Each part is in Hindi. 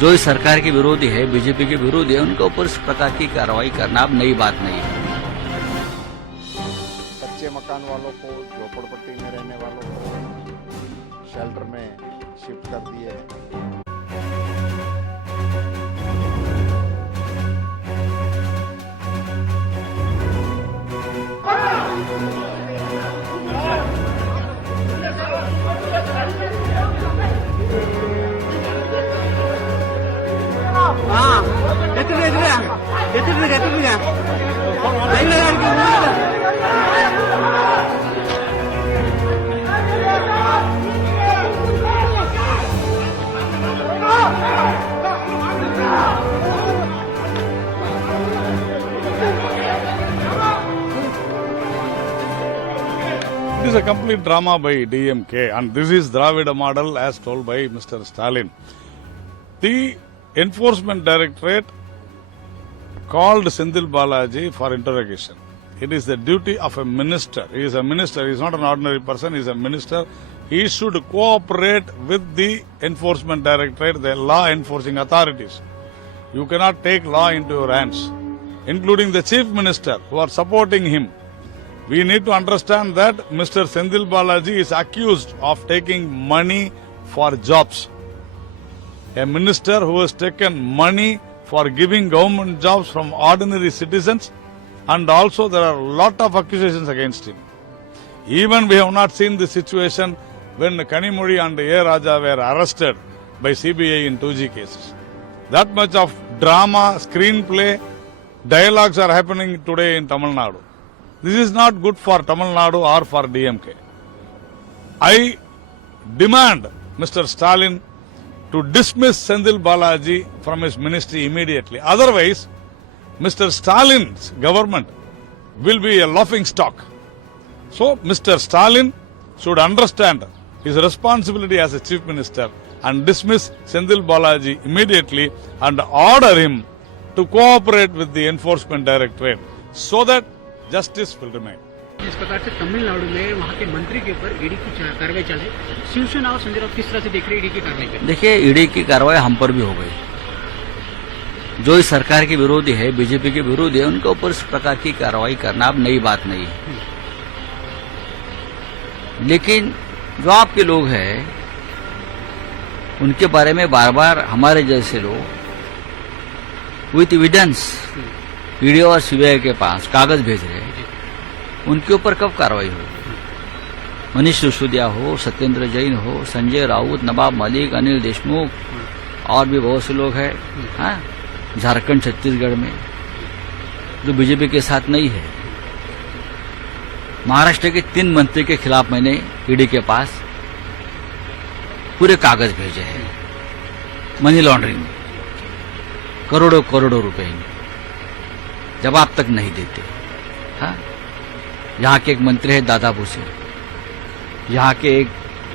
जो इस सरकार के विरोधी है, बीजेपी के विरोधी है, उनके ऊपर इस प्रकार की कार्रवाई करना अब नई बात नहीं है। कच्चे मकान वालों को, झोपड़पट्टी में रहने वालों को शेल्टर में शिफ्ट कर दिए हैं। It is a complete drama by DMK, and this is Dravida model as told by Mr. Stalin. The Enforcement Directorate called Senthil Balaji for interrogation. It is the duty of a minister. He is a minister. He is not an ordinary person. He is a minister. He should cooperate with the Enforcement Directorate, the law enforcing authorities. You cannot take law into your hands, including the Chief Minister who are supporting him. We need to understand that Mr. Senthil Balaji is accused of taking money for jobs. A minister who has taken money for giving government jobs from ordinary citizens, and also there are a lot of accusations against him. Even we have not seen the situation when Kanimuri and A. Raja were arrested by CBI in 2G cases. That much of drama, screenplay, dialogues are happening today in Tamil Nadu. This is not good for Tamil Nadu or for DMK. I demand Mr. Stalin to dismiss Senthil Balaji from his ministry immediately. Otherwise, Mr. Stalin's government will be a laughing stock. So, Mr. Stalin should understand his responsibility as a chief minister and dismiss Senthil Balaji immediately and order him to cooperate with the Enforcement Directorate so that justice will remain. जिस प्रकार से तमिलनाडु में वहाँ के मंत्री के ऊपर ईडी की कार्रवाई चल रही, शिवसेना और संजय राउत किस तरह से देख रहे ईडी की कार्रवाई पे? देखिए, ईडी की कार्रवाई हम पर भी हो गई। जो इस सरकार के विरोधी है, बीजेपी के विरोधी है, उनके ऊपर इस प्रकार की कार्रवाई करना अब नई बात नहीं है। लेकिन जो आपके लोग हैं, उनके बारे में बार बार हमारे जैसे लोग विथ एविडेंस ईडी और सीबीआई के पास कागज भेज रहे हैं, उनके ऊपर कब कार्रवाई हो? मनीष सिसोदिया हो, सत्येंद्र जैन हो, संजय राउत, नवाब मलिक, अनिल देशमुख और भी बहुत से लोग हैं, हाँ, झारखंड, छत्तीसगढ़ में जो बीजेपी के साथ नहीं है। महाराष्ट्र के 3 मंत्री के खिलाफ मैंने ईडी के पास पूरे कागज भेजे हैं, मनी लॉन्ड्रिंग, करोड़ों करोड़ों रुपए में, जवाब तक नहीं देते। हाँ, यहाँ के एक मंत्री है दादा भूसे, यहाँ के एक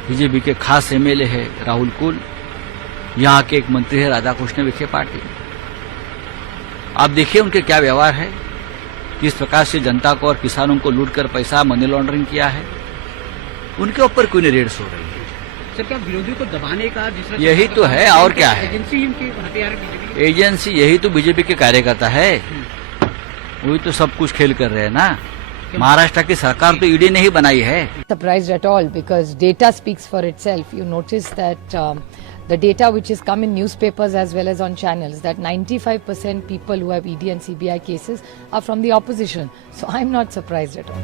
बीजेपी के खास एमएलए है राहुल कुल, यहाँ के एक मंत्री है राधाकृष्ण विखे पाटिल। आप देखिए उनके क्या व्यवहार है, किस प्रकार से जनता को और किसानों को लूटकर पैसा मनी लॉन्ड्रिंग किया है, उनके ऊपर कोई रेड्स हो रही है। सर, क्या विरोधियों को दबाने का यही तो है, और क्या है? एजेंसी इनके हथियार बीजेपी, एजेंसी यही तो बीजेपी के कार्यकर्ता है, वही तो सब कुछ खेल कर रहे हैं ना। महाराष्ट्र की सरकार तो ईडी नहीं बनाई है। Surprised at all because data speaks for itself. You notice that the data which has come in newspapers as well as on channels, that 95% people who have ED and CBI cases are from the opposition. So I'm not surprised at all.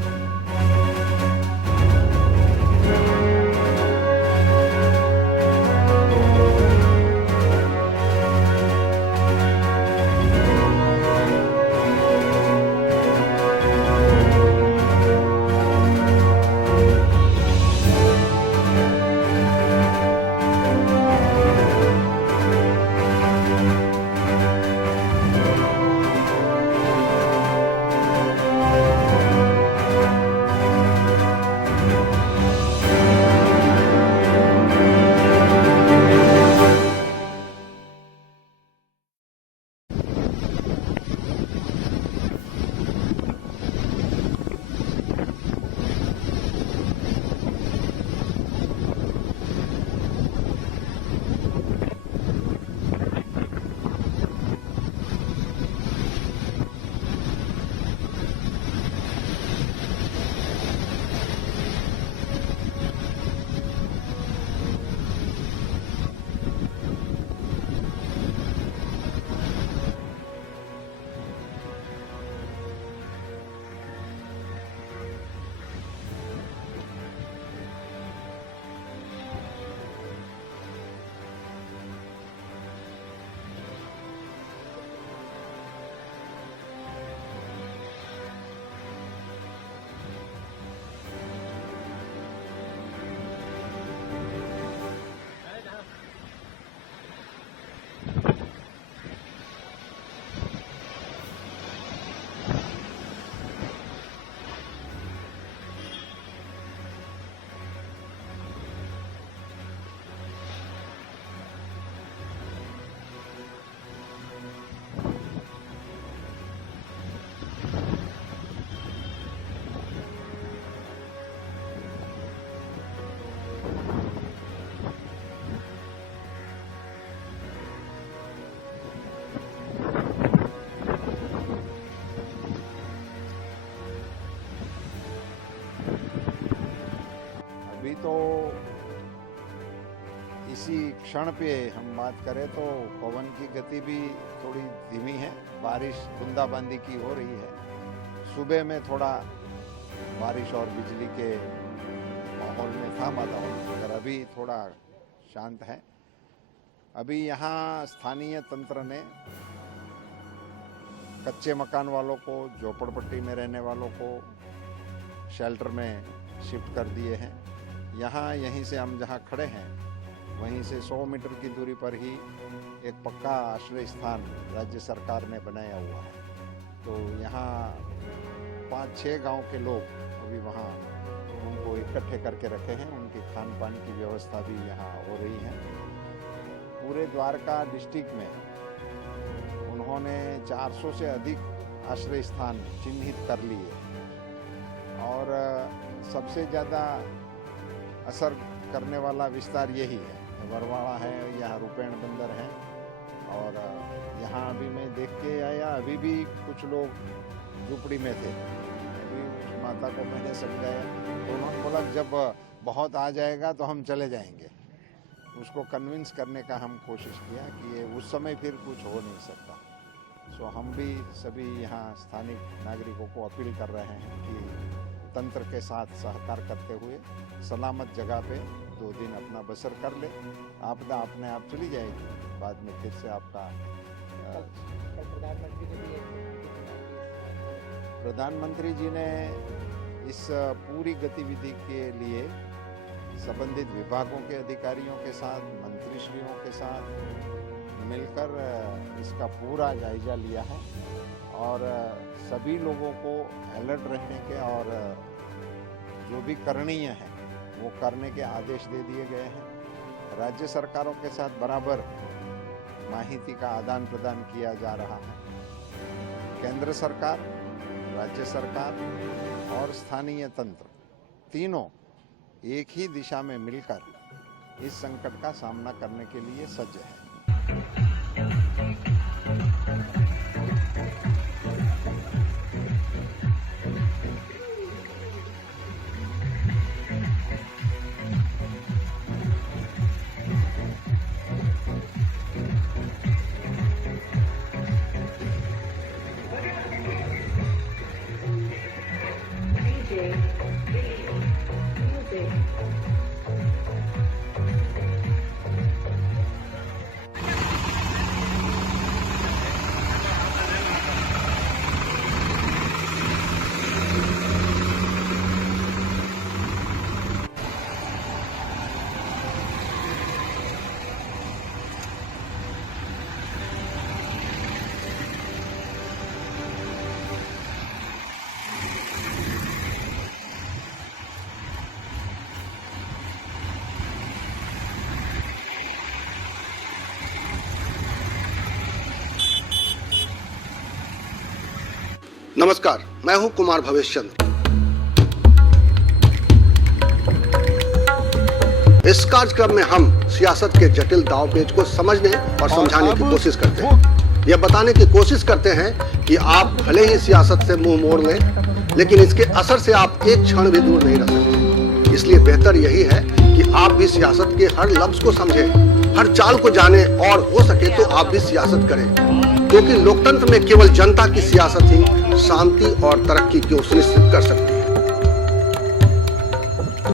क्षण पे हम बात करें तो पवन की गति भी थोड़ी धीमी है, बारिश बूंदाबांदी की हो रही है। सुबह में थोड़ा बारिश और बिजली के माहौल में था वातावरण, मगर अभी थोड़ा शांत है। अभी यहाँ स्थानीय तंत्र ने कच्चे मकान वालों को, झोपड़पट्टी में रहने वालों को शेल्टर में शिफ्ट कर दिए हैं। यहाँ यहीं से हम जहाँ खड़े हैं वहीं से 100 मीटर की दूरी पर ही एक पक्का आश्रय स्थान राज्य सरकार ने बनाया हुआ है। तो यहाँ 5-6 गांव के लोग अभी वहाँ उनको इकट्ठे करके रखे हैं। उनकी खान पान की व्यवस्था भी यहाँ हो रही है। पूरे द्वारका डिस्ट्रिक्ट में उन्होंने 400 से अधिक आश्रय स्थान चिन्हित कर लिए और सबसे ज़्यादा असर करने वाला विस्तार यही है, बरवाड़ा है, यहाँ रुपेण बंदर है। और यहाँ अभी मैं देख के आया, अभी भी कुछ लोग झुपड़ी में थे। अभी उस माता को मैंने समझाया तो उन्होंने बोला जब बहुत आ जाएगा तो हम चले जाएंगे। उसको कन्विंस करने का हम कोशिश किया कि ये उस समय फिर कुछ हो नहीं सकता। सो हम भी सभी यहाँ स्थानिक नागरिकों को अपील कर रहे हैं कि तंत्र के साथ सहकार करते हुए सलामत जगह पे 2 दिन अपना बसर कर ले। आपदा अपने आप चली जाएगी, बाद में फिर से आपका प्रधानमंत्री जी ने इस पूरी गतिविधि के लिए संबंधित विभागों के अधिकारियों के साथ, मंत्रीश्रियों के साथ मिलकर इसका पूरा जायजा लिया है और सभी लोगों को अलर्ट रहने के और जो भी करणीय है वो करने के आदेश दे दिए गए हैं। राज्य सरकारों के साथ बराबर माहिती का आदान प्रदान किया जा रहा है। केंद्र सरकार, राज्य सरकार और स्थानीय तंत्र तीनों एक ही दिशा में मिलकर इस संकट का सामना करने के लिए सज्ज है। नमस्कार, मैं हूं कुमार भवेश चंद्र। इस कार्यक्रम में हम सियासत के जटिल दांवपेच को समझने और समझाने की कोशिश करते हैं। यह बताने की कोशिश करते हैं कि आप भले ही सियासत से मुंह मोड़ लें, लेकिन इसके असर से आप एक क्षण भी दूर नहीं रह सकते। इसलिए बेहतर यही है कि आप भी सियासत के हर लफ्ज को समझें, हर चाल को जानें और हो सके तो आप भी सियासत करें, क्योंकि लोकतंत्र में केवल जनता की सियासत ही शांति और तरक्की को सुनिश्चित कर सकती है।